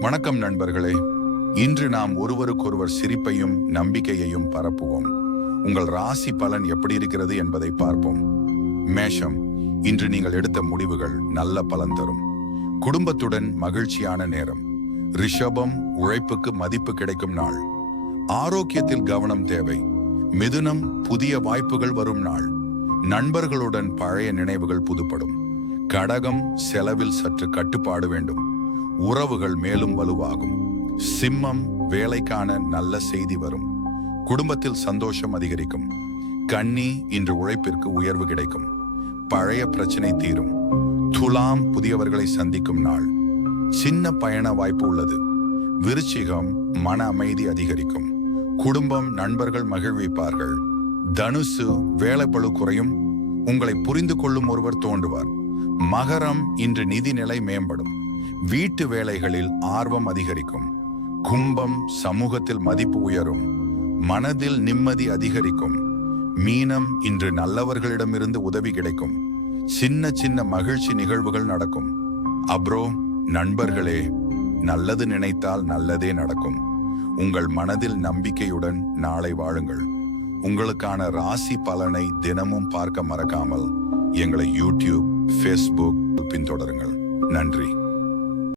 வணக்கம் நண்பர்களே. இன்று நாம் ஒருவருக்கொருவர் சிரிப்பையும் நம்பிக்கையையும் பரப்புவோம். உங்கள் ராசி பலன் எப்படி இருக்கிறது என்பதை பார்ப்போம். மேஷம், இன்று நீங்கள் எடுத்த முடிவுகள் நல்ல பலன் தரும். குடும்பத்துடன் மகிழ்ச்சியான நேரம். ரிஷபம், உழைப்புக்கு மதிப்பு கிடைக்கும் நாள். ஆரோக்கியத்தில் கவனம் தேவை. மிதுனம், புதிய வாய்ப்புகள் வரும் நாள். நண்பர்களுடன் பழைய நினைவுகள் புதுப்படும். கடகம், செலவில் சற்று கட்டுப்பாடு வேண்டும். உறவுகள் மேலும் வலுவாகும். சிம்மம், வேலைக்கான நல்ல செய்தி வரும். குடும்பத்தில் சந்தோஷம் அதிகரிக்கும். கன்னி, இன்று உழைப்பிற்கு உயர்வு கிடைக்கும். பழைய பிரச்சனை தீரும். துலாம், புதியவர்களை சந்திக்கும் நாள். சின்ன பயண வாய்ப்பு உள்ளது. விருச்சிகம், மன அமைதி அதிகரிக்கும். குடும்பம், நண்பர்கள் மகிழ்விப்பார்கள். தனுசு, வேலைப்பளு குறையும். உங்களை புரிந்து கொள்ளும் ஒருவர் தோன்றுவார். மகரம், இன்று நிதி நிலை மேம்படும். வீட்டு வேலைகளில் ஆர்வம் அதிகரிக்கும். கும்பம், சமூகத்தில் மதிப்பு உயரும். மனதில் நிம்மதி அதிகரிக்கும். மீனம், இன்று நல்லவர்களிடமிருந்து உதவி கிடைக்கும். சின்ன சின்ன மகிழ்ச்சி நிகழ்வுகள் நடக்கும். அப்புறம் நண்பர்களே, நல்லது நினைத்தால் நல்லதே நடக்கும். உங்கள் மனதில் நம்பிக்கையுடன் நாளை வாழுங்கள். உங்களுக்கான ராசி பலனை தினமும் பார்க்க மறக்காமல் எங்களை யூடியூப், ஃபேஸ்புக் பின்தொடருங்கள். நன்றி.